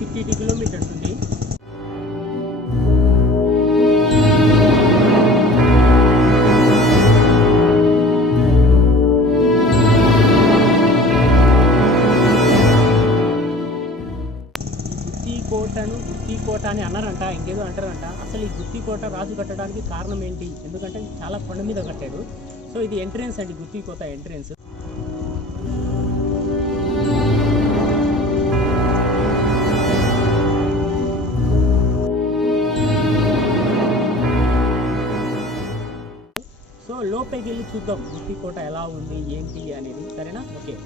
52 kilometres ఉంది. గుత్తికోట అని అన్నారంట, ఇంకేదో అంటారంట. అసలు ఈ గుత్తికోట రాజు కట్టడానికి కారణం ఏంటి? ఎందుకంటే చాలా కొండ మీద కట్టాడు. సో ఇది ఎంట్రెన్స్ అండి, గుత్తికోట ఎంట్రెన్స్. సో లోపలికి వెళ్ళి చూద్దాం గుత్తికోట ఎలా ఉంది ఏంటి అనేది, సరేనా? ఓకే,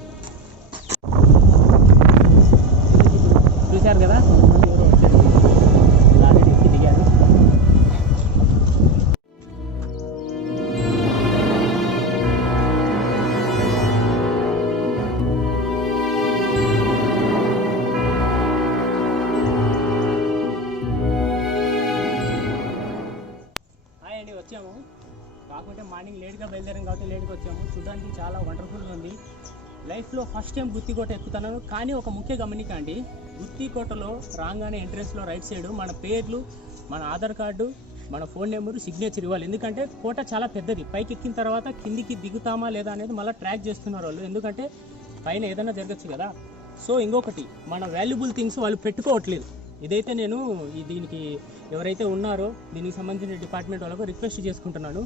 చూశారు కదా ఎవరో వచ్చారు, ఆల్రెడీ ఎక్కి దిగారు. హాయ్ అండి, వచ్చాము. కాకపోతే మార్నింగ్ లేట్గా బయలుదేరాం కాబట్టి లేట్గా వచ్చాము. చూడడానికి చాలా వండర్ఫుల్గా ఉంది. లైఫ్లో ఫస్ట్ టైం గుత్తికోట ఎక్కుతున్నాను. కానీ ఒక ముఖ్య గమనిక అండి, గుత్తికోటలో రాగానే ఎంట్రెన్స్లో రైట్ సైడ్ మన పేర్లు, మన ఆధార్ కార్డు, మన ఫోన్ నెంబరు, సిగ్నేచర్ ఇవ్వాలి. ఎందుకంటే కోట చాలా పెద్దది. పైకి ఎక్కిన తర్వాత కిందికి దిగుతామా లేదా అనేది మళ్ళీ ట్రాక్ చేస్తున్నారు వాళ్ళు, ఎందుకంటే పైన ఏదైనా జరగచ్చు కదా. సో ఇంకొకటి, మన వాల్యుబుల్ థింగ్స్ వాళ్ళు పెట్టుకోవట్లేదు. ఇదైతే నేను దీనికి ఎవరైతే ఉన్నారో దీనికి సంబంధించిన డిపార్ట్మెంట్ వాళ్ళకు రిక్వెస్ట్ చేసుకుంటున్నాను.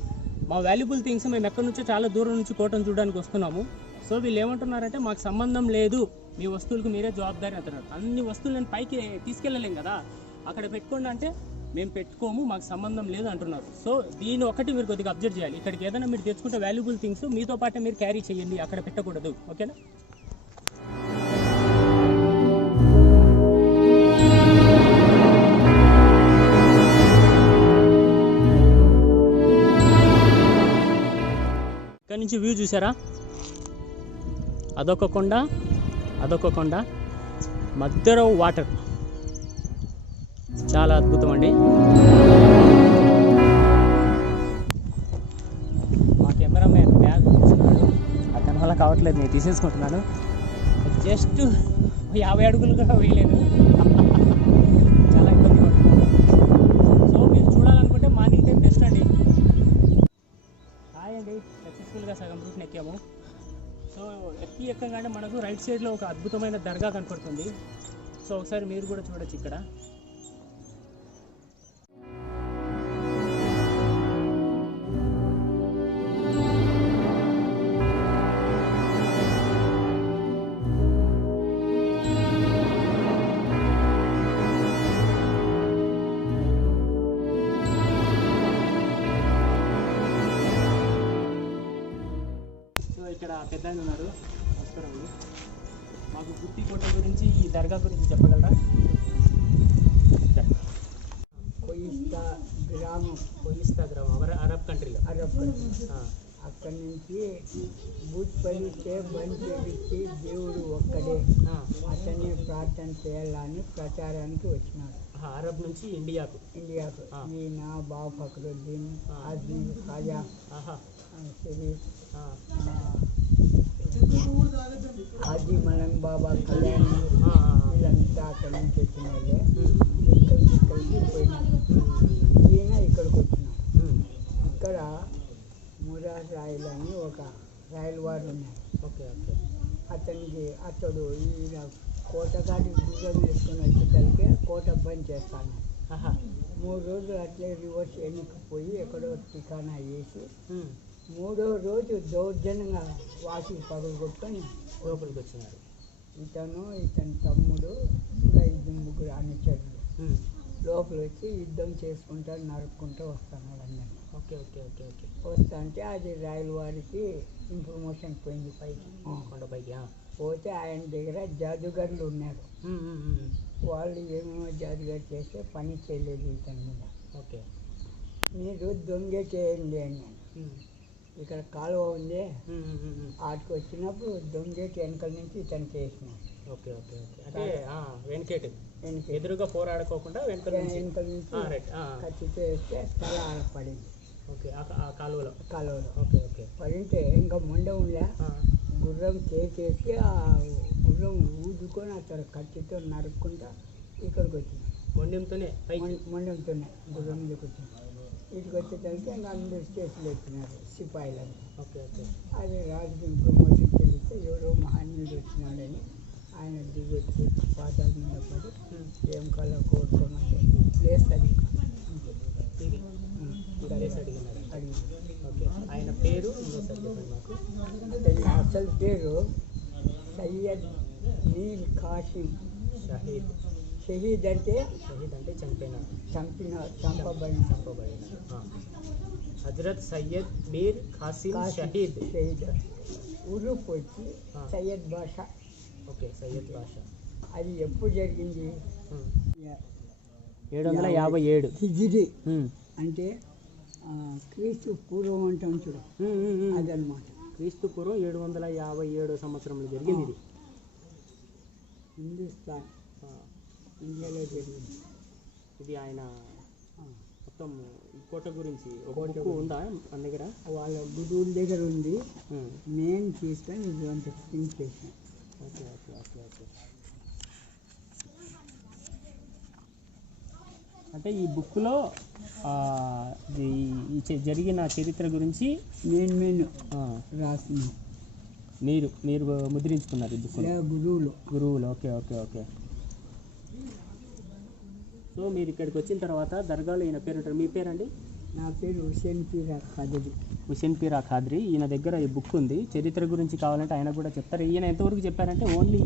మా వాల్యుబుల్ థింగ్స్ మేము ఎక్కడి నుంచో చాలా దూరం నుంచి కోటను చూడడానికి వస్తున్నాము. సో వీళ్ళు ఏమంటున్నారంటే మాకు సంబంధం లేదు, మీ వస్తువులకు మీరే జవాబుదారి అంటున్నారు. అన్ని వస్తువులు నేను పైకి తీసుకెళ్ళలేం కదా, అక్కడ పెట్టుకోండి అంటే మేము పెట్టుకోము, మాకు సంబంధం లేదు అంటున్నారు. సో దీని ఒకటి మీరు కొద్దిగా అబ్జర్వ్ చేయాలి. ఇక్కడికి ఏదైనా మీరు తెచ్చుకుంటే వాల్యుబుల్ థింగ్స్ మీతో పాటే మీరు క్యారీ చేయండి, అక్కడ పెట్టకూడదు. ఓకేనా? ఇక్కడ నుంచి వ్యూ చూసారా? అదొక కొండ, అదొక కొండ, మధ్యలో వాటర్. చాలా అద్భుతం అండి. మా కెమెరామ్యాన్ బ్యాగ్ ఉంచుకున్నాడు, అతని వల్ల కావట్లేదు, నేను తీసేసుకుంటున్నాను. జస్ట్ 50 అడుగులు కూడా వేయలేదు, చాలా ఇబ్బంది పడుతున్నాను. సో మీరు చూడాలనుకుంటే మార్నింగ్ టైం బెస్ట్ అండి. హాయ్ అండి, సక్సెస్ఫుల్గా సగం రూట్ని ఎక్కాము. సో ఎక్కగానే మనకు రైట్ సైడ్లో ఒక అద్భుతమైన దర్గా కనపడుతుంది. సో ఒకసారి మీరు కూడా చూడొచ్చు ఇక్కడ. ఇక్కడ పెద్ద ఆయన ఉన్నారు, నమస్కారం. మాకు గుత్తికోట గురించి, ఈ దర్గా గురించి చెప్పగలరా? కోయిస్తా గ్రామం అరబ్ కంట్రీలో. అక్కడి నుంచి బూత్ పలిస్తే బంద్ చేపించి దేవుడు ఒక్కడే, అతన్ని ప్రార్థన చేయాలని ప్రచారానికి వచ్చినాడు. అరబ్ నుంచి ఇండియాకు. ఈయన బాబు ఫక్రుద్దీన్, అజీజ్, ఖాజా షరీఫ్, హాజీ మలంగ్ బాబా కళ్యాణ్, వీళ్ళంతా అక్కడి నుంచి వచ్చిన వాళ్ళే. కలిసి పోయినారు. ఈయన ఇక్కడికి వచ్చినాడు. ఇక్కడ మురాజ్ రాయల్ అని ఒక రాయల్ వారు ఉన్నారు. అతడు ఈయన కోటగాడి గుర్రం వేసుకొని వచ్చేసరికి కోట బంద్ చేస్తాను. 3 రోజులు అట్లే రివర్స్ వెనక్కిపోయి ఎక్కడో ఠికానా వేసి 3వ రోజు దౌర్జన్యంగా వాసి పగలగొట్టుకొని లోపలికి వచ్చినారు. ఇతని తమ్ముడు ఇంకా 2-3 అనుచరులు లోపల వచ్చి యుద్ధం చేసుకుంటా నరుక్కుంటూ వస్తున్నాడు అందరినీ. వస్తా అంటే అది రాయల్ వారికి ఇన్ఫర్మేషన్ పోయింది పైకి, కొండపైకి. పోతే ఆయన దగ్గర జాదుగర్లు ఉన్నారు. వాళ్ళు ఏమేమో జాదుగర్ చేస్తే పని చేయలేదు ఇతని మీద. మీరు దొంగ చేయండి అని. ఇక్కడ కాలువ ఉంది, ఆటికి వచ్చినప్పుడు దొంగేటి వెనకల నుంచి ఇతనికి వేసినాం. ఎదురుగా పోరాడుకోకుండా వెనకల నుంచి కత్తితో వేస్తే తల పడింది కాలువలో. పడింటే ఇంకా మొండ ఉండే గుర్రం కేకేసి ఆ గుర్రం ఊదుకొని అతను కత్తితో నరుక్కుంటా ఇక్కడికి వచ్చింది మొండెంతోనే పైకి మొండంతోనే గుర్రం మీదకి వచ్చింది. ఇటుకు వచ్చేసరికి ఇంకా అందరూ స్టేషన్లో ఎత్తున్నారు సిపాయిలని. ఓకే ఓకే అది రాజుకి ప్రమోషన్ తెలిస్తే ఎవరో మహనీయుడు వచ్చినాడని ఆయన దిగి వచ్చి పాతాల మీద పడి ఏం కళ కోరుకోమంటే లేస్తుంది ఇంకా అంతే. ఇంకా లేసి అడిగినారు. అడిగింది. ఓకే, ఆయన పేరు ఇంకోసారి చెప్పండి మాకు. అతని అసలు పేరు సయ్యద్ నీల్ కాసిం షహీద్. షహీద్ అంటే షహీద్ అంటే చంపబడిన హజరత్ సయ్యద్ మీర్ ఖాసిం షహీద్. షహీద్ ఉరుపు వచ్చి సయ్యద్ భాష. ఓకే, సయ్యద్ భాష. అది ఎప్పుడు జరిగింది? 757 హిజ్రీ అంటే క్రీస్తు పూర్వం అంటాం చూడు, అదనమాట. క్రీస్తు పూర్వం 757 సంవత్సరంలో జరిగింది ఇది. హిందుస్థాన్ ఇండియాలో జరిగింది ఇది. ఆయన మొత్తం కోట గురించి ఒక బుక్ ఉందా మన దగ్గర? వాళ్ళ గురువుల దగ్గర ఉంది. నేను తీసుకొని ఇది అంత ప్రింట్ చేసాను. Okay okay okay okay. అంటే ఈ బుక్లో జరిగిన చరిత్ర గురించి నేను రాసిన మీరు ముద్రించుకున్నారు ఈ బుక్? గురువులు. Okay okay okay. సో మీరు ఇక్కడికి వచ్చిన తర్వాత దర్గాలో ఈయన పేరు ఉంటారు. మీ పేరండి? నా పేరు హుసేన్ పీరా ఖాద్రీ. హుసేన్ పీరా ఖాద్రీ. ఈయన దగ్గర ఈ బుక్ ఉంది. చరిత్ర గురించి కావాలంటే ఆయన కూడా చెప్తారు. ఈయన ఎంతవరకు చెప్పారంటే ఓన్లీ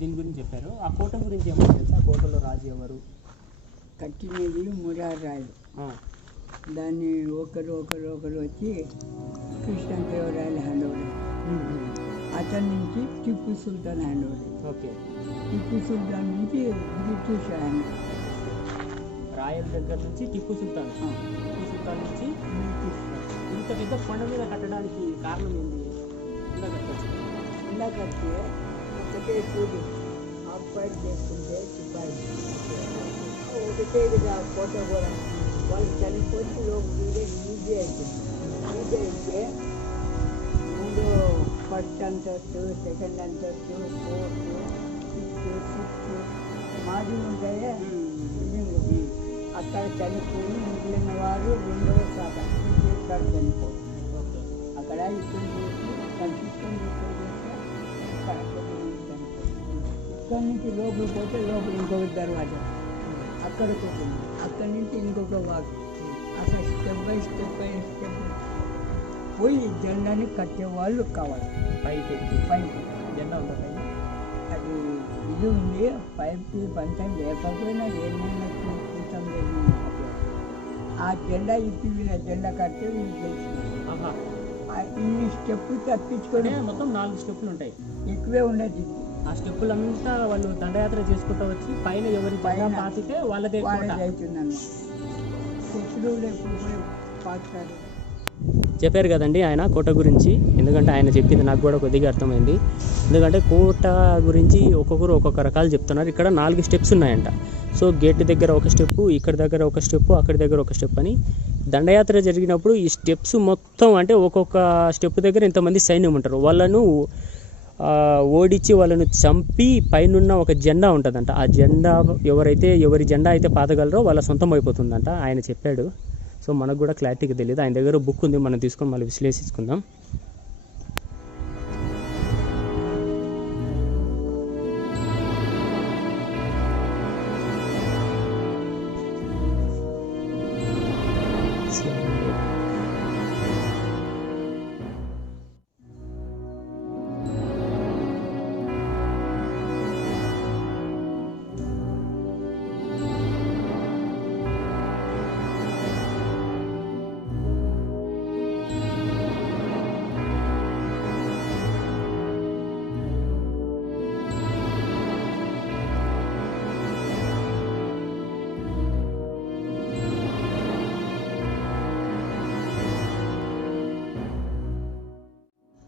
దీని గురించి చెప్పారు. ఆ కోట గురించి ఏమన్నా తెలుసా? ఆ కోటలో రాజు ఎవరు? కట్టినది మురారాయలు. దాన్ని ఒకరు వచ్చి కృష్ణదేవరాయలు హ్యాండ్ ఓవర్. అతని నుంచి Tipu Sultan hand over. Okay. Tipu Sultan నుంచి బ్రిటిష్ హ్యాండ్. రాయల్ దగ్గర నుంచి టిప్పు సుల్తాన్ నుంచి బ్రిటిష్. ఇంత పెద్ద కొండ మీద కట్టడానికి కారణం ఏంటి? ఇలా కట్టి ఒకటే చూడు ఆక్యుపైడ్ చేసుకుంటే సిపాయి ఒకటే కోట కూడా వాళ్ళు చనిపోతే ఈజీ అవుతుంది. ఈజీ అయితే ముందు ఫస్ట్ అంతస్తు, సెకండ్ అంతస్తు, 4th, 5th, 6th మాది ఉంటాయి. అక్కడ చనిపోయి మిగిలిన వారు 2వ శాతం చనిపోయి అక్కడ ఇప్పుడు కన్సిస్టెంట్ ఇక్కడి నుంచి లోపలికి పోతే లోపల ఇంకొక దర్వాజా, అక్కడికి పోతుంది. అక్కడి నుంచి ఇంకొక వాకు, అక్కడ స్టెప్ బై స్టెప్ పోయి జెండాని కట్టే వాళ్ళు కావాలి. పైకి జెండా ఉంటుంది. అది ఇది ఉంది. 5కి పంచం లేకపోయినా ఏమైనా చూస్తాం లేదు. ఆ జెండా ఇప్పి వీళ్ళ జెండా కడితే వీళ్ళు తెలుస్తుంది. ఇన్ని స్టెప్పులు తప్పించుకొని మొత్తం 4 స్టెప్పులు ఉంటాయి. ఎక్కువే ఉండదు. ఆ స్టెప్పులంతా వాళ్ళు దండయాత్ర చేసుకుంటూ వచ్చి పైన ఎవరి పైన పాతితే వాళ్ళదే అవుతుందన్న. శత్రువులు ఎప్పుడు పాకుతారు. చెప్పారు కదండి ఆయన కోట గురించి. ఎందుకంటే ఆయన చెప్పింది నాకు కూడా కొద్దిగా అర్థమైంది. ఎందుకంటే కోట గురించి ఒక్కొక్కరు ఒక్కొక్క రకాలు చెప్తున్నారు. ఇక్కడ 4 స్టెప్స్ ఉన్నాయంట. సో గేట్ దగ్గర ఒక స్టెప్పు, ఇక్కడ దగ్గర ఒక స్టెప్పు, అక్కడి దగ్గర ఒక స్టెప్ అని. దండయాత్ర జరిగినప్పుడు ఈ స్టెప్స్ మొత్తం అంటే ఒక్కొక్క స్టెప్ దగ్గర ఇంతమంది సైన్యం ఉంటారు. వాళ్ళను ఓడించి వాళ్ళను చంపి పైనున్న ఒక జెండా ఉంటుందంట. ఆ జెండా ఎవరి జెండా అయితే పాతగలరో వాళ్ళ సొంతం అయిపోతుందంట ఆయన చెప్పాడు. సో మనకు కూడా క్లారిటీగా తెలియదు. ఆయన దగ్గర బుక్ ఉంది, మనం తీసుకొని మళ్ళీ విశ్లేషించుకుందాం.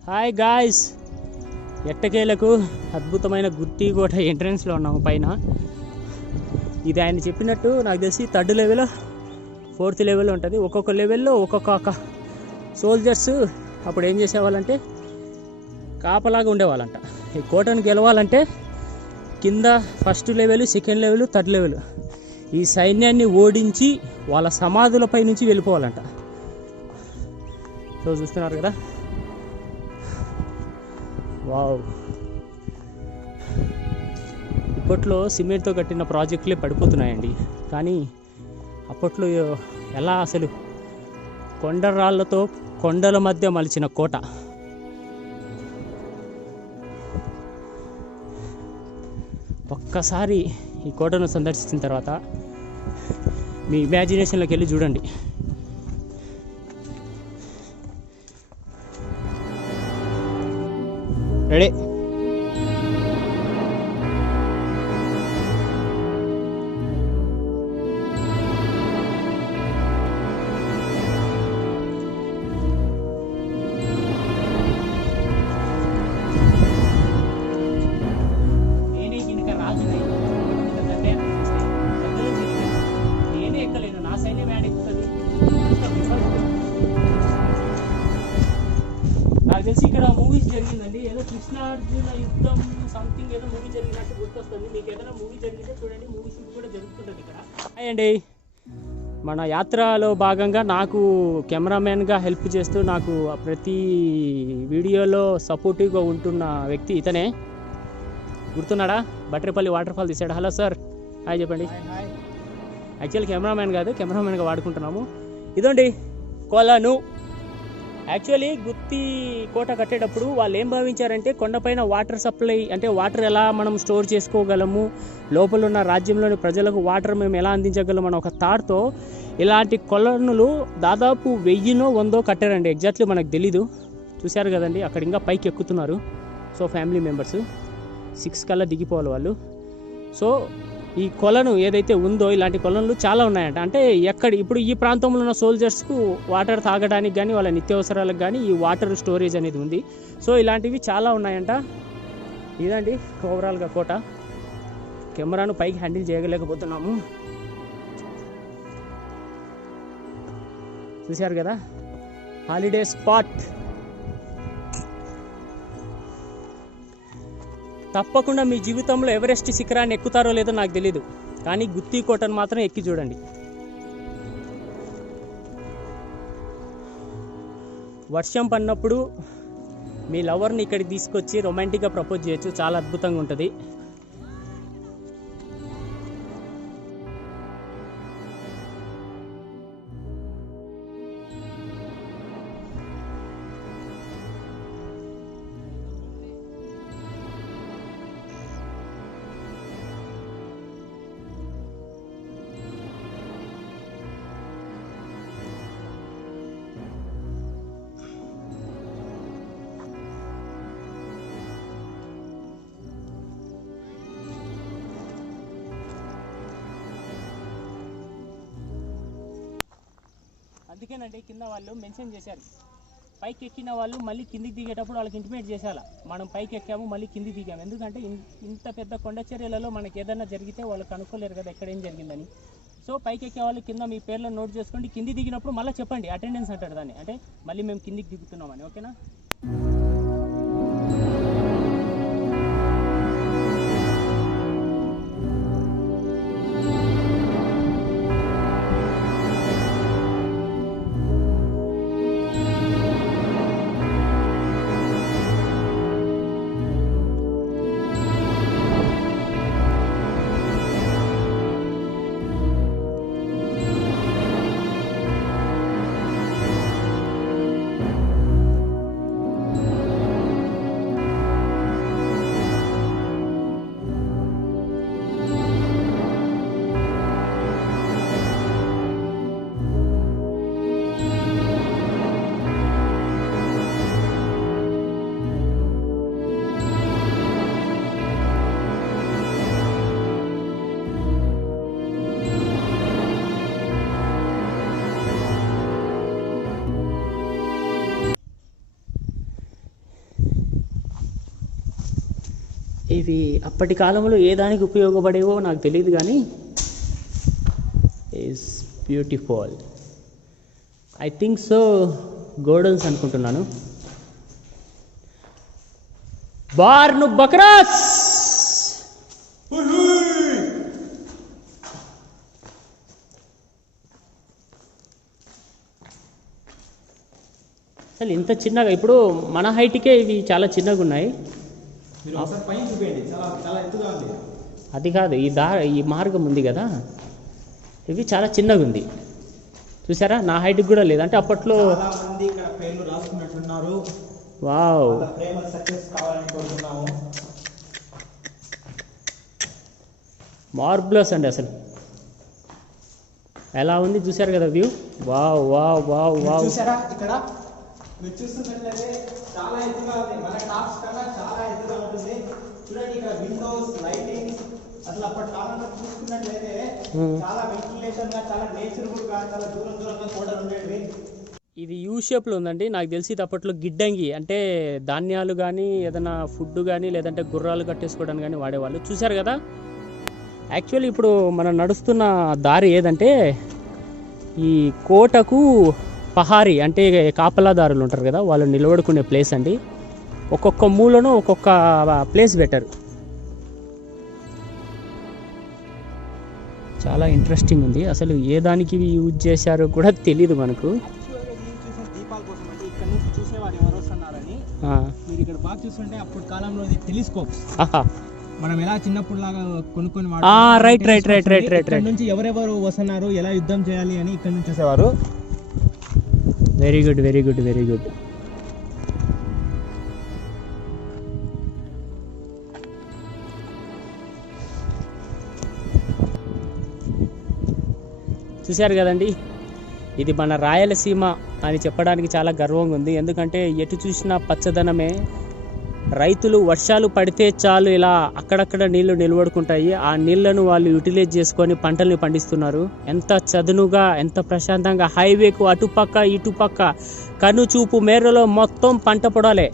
హాయ్ గాయ్స్, ఎట్టకేలకు అద్భుతమైన గుత్తికోట ఎంట్రన్స్లో ఉన్నాము పైన. ఇది ఆయన చెప్పినట్టు నాకు తెలిసి 3rd లెవెల్ 4th లెవెల్ ఉంటుంది. ఒక్కొక్క లెవెల్లో ఒక్కొక్క సోల్జర్స్ అప్పుడు ఏం చేసేవాళ్ళంటే కాపలాగా ఉండేవాళ్ళంట. ఈ కోటను గెలవాలంటే కింద first level, second level, third level ఈ సైన్యాన్ని ఓడించి వాళ్ళ సమాధులపై నుంచి వెళ్ళిపోవాలంట. సో చూస్తున్నారు కదా, వావ్. ఇప్పట్లో సిమెంట్తో కట్టిన ప్రాజెక్టులే పడిపోతున్నాయండి, కానీ అప్పట్లో ఎలా అసలు కొండరాళ్లతో కొండల మధ్య మలిచిన కోట. ఒక్కసారి ఈ కోటను సందర్శించిన తర్వాత మీ ఇమాజినేషన్లోకి వెళ్ళి చూడండి. రెడీ? నాకు తెలిసి ఇక్కడ మూవీస్ జరిగిందండి, ఏదో కృష్ణార్జున యుద్ధం సంథింగ్ ఏదో మూవీ జరిగినట్టు గుర్తొస్తుంది. మీకు ఏదైనా మూవీ జరిగితే చూడండి, మూవీ షూట్ కూడా జరుగుతుంటుంది ఇక్కడ. అండి మన యాత్రలో భాగంగా నాకు కెమెరామెన్గా హెల్ప్ చేస్తూ నాకు ప్రతి వీడియోలో సపోర్టివ్గా ఉంటున్న వ్యక్తి ఇతనే. గుర్తున్నాడా? బట్రేపల్లి వాటర్ ఫాల్ తీసాడు. హలో సార్, హాయ్ చెప్పండి. యాక్చువల్లీ కెమెరామెన్ కాదు, కెమెరామెన్గా వాడుకుంటున్నాము. ఇదండి కొలను. యాక్చువల్లీ గుత్తి కోట కట్టేటప్పుడు వాళ్ళు ఏం భావించారంటే కొండపైన వాటర్ సప్లై, అంటే వాటర్ ఎలా మనం స్టోర్ చేసుకోగలము, లోపల ఉన్న రాజ్యంలోని ప్రజలకు వాటర్ మేము ఎలా అందించగలము అన్న ఒక థాట్తో ఇలాంటి కొలనులు దాదాపు 1000-100 కట్టారండి. ఎగ్జాక్ట్లీ మనకు తెలీదు. చూశారు కదండి, అక్కడ ఇంకా పైకి ఎక్కుతున్నారు. సో ఫ్యామిలీ మెంబర్స్ 6 కల్లా దిగిపోవాలి వాళ్ళు. సో ఈ కొలను ఏదైతే ఉందో ఇలాంటి కొలనులు చాలా ఉన్నాయంట. అంటే ఇప్పుడు ఈ ప్రాంతంలో ఉన్న సోల్జర్స్కు వాటర్ తాగడానికి కానీ వాళ్ళ నిత్యావసరాలకు కానీ ఈ వాటర్ స్టోరేజ్ అనేది ఉంది. సో ఇలాంటివి చాలా ఉన్నాయంట. ఇదండి ఓవరాల్గా కోట. కెమెరాను పైకి హ్యాండిల్ చేయలేకపోతున్నాము. చూశారు కదా, హాలిడే స్పాట్. తప్పకుండా మీ జీవితంలో ఎవరెస్ట్ శిఖరాన్ని ఎక్కుతారో లేదో నాకు తెలీదు, కానీ గుత్తి కోటను మాత్రం ఎక్కి చూడండి. వర్షం పడినప్పుడు మీ లవర్ని ఇక్కడికి తీసుకొచ్చి రొమాంటిక్గా ప్రపోజ్ చేయొచ్చు. చాలా అద్భుతంగా ఉంటుంది. అందుకేనండి కింద వాళ్ళు మెన్షన్ చేశారు, పైకి ఎక్కిన వాళ్ళు మళ్ళీ కిందికి దిగేటప్పుడు వాళ్ళకి ఇంటిమేట్ చేసేయాలి, మనం పైకి ఎక్కాము మళ్ళీ కిందికి దిగాము. ఎందుకంటే ఇంత పెద్ద కొండ చర్యలలో మనకి ఏదైనా జరిగితే వాళ్ళు కనుక్కోలేరు కదా ఎక్కడేం జరిగిందని. సో పైకి ఎక్కే వాళ్ళు కింద మీ పేర్లను నోట్ చేసుకోండి. కింది దిగినప్పుడు మళ్ళీ చెప్పండి, అటెండెన్స్ అంటారు దాన్ని, అంటే మళ్ళీ మేము కిందికి దిగుతున్నామని. ఓకేనా? ఇవి అప్పటి కాలంలో ఏ దానికి ఉపయోగపడేవో నాకు తెలియదు, కానీ is beautiful. I think so గోడన్స్ అనుకుంటున్నాను. బార్ను బక్రాస్ అసలు ఇంత చిన్నగా ఇప్పుడు మన హైట్కే ఇవి చాలా చిన్నగా ఉన్నాయి. మీరు ఒకసారి పైన చూపించండి, చాలా చాలా ఎత్తుగా ఉంది. అది కాదు, ఈ మార్గం ఉంది కదా, ఇవి చాలా చిన్నగా ఉంది చూసారా, నా హైట్కి కూడా లేదు. అంటే అప్పట్లో చాలా మంది ఇక్కడ పేర్లు రాసుకున్నట్టున్నారు. వావ్, వాళ్ళ ప్రేమ సక్సెస్ కావాలని కోరుతున్నాము. మార్బులస్ అండి, అసలు ఎలా ఉంది చూసారు కదా వ్యూ. వావ్ వావ్ వావ్ మీరు వావ్. చూసారా ఇక్కడ మీరు చూస్తున్నట్లయితే చాలా ఎత్తుగా ఉంది, మన టాప్స్ కన్నా చాలా ఎత్తుగా ఉంటుంది. చూడండి ఇక్కడ విండోస్, లైటింగ్, అసలు అప్పటి కాలంలో చూసుకున్నట్లయితే చాలా వెంటిలేషన్ గా, చాలా నేచరబుల్ గా, చాలా దూరం దూరంగా కోటలు ఉండేవి. ఇది యూ షేప్లో ఉందండి. నాకు తెలిసి ఇది అప్పట్లో గిడ్డంగి, అంటే ధాన్యాలు కానీ ఏదైనా ఫుడ్ కానీ లేదంటే గుర్రాలు కట్టేసుకోవడానికి కానీ వాడేవాళ్ళు. చూసారు కదా, యాక్చువల్లీ ఇప్పుడు మనం నడుస్తున్న దారి ఏదంటే ఈ కోటకు పహారీ అంటే కాపలాదారులు ఉంటారు కదా, వాళ్ళు నిలబడుకునే ప్లేస్ అండి. ఒక్కొక్క మూలను ఒక్కొక్క ప్లేస్ పెట్టారు. చాలా ఇంట్రెస్టింగ్ ఉంది. అసలు ఏ దానికి యూజ్ చేశారో కూడా తెలియదు మనకు. దీపాల కోసం అంటే ఇక్కడ నుంచి చూసేవారు ఎవరు వస్తున్నారని. మీరు ఇక్కడ బాగా చూస్తుంటే అప్పుడు కాలంలో ఇది టెలిస్కోప్స్ మనం ఎలా చిన్నప్పుడు లాగా కొనుక్కొని రైట్ నుంచి ఎవరెవరు వస్తున్నారు, ఎలా యుద్ధం చేయాలి అని ఇక్కడ నుంచి చూసేవారు. Very good very good very good. చూశారు కదండి, ఇది మన రాయలసీమ అని చెప్పడానికి చాలా గర్వంగా ఉంది. ఎందుకంటే ఎటు చూసినా పచ్చదనమే. రైతులు వర్షాలు పడితే చాలు ఇలా అక్కడక్కడ నీళ్లు నిలబడుకుంటాయి. ఆ నీళ్లను వాళ్ళు యూటిలైజ్ చేసుకొని పంటల్ని పండిస్తున్నారు. ఎంత చదునుగా, ఎంత ప్రశాంతంగా, హైవేకు అటుపక్క ఇటుపక్క కనుచూపు మేరలో మొత్తం పంట పొడాలే.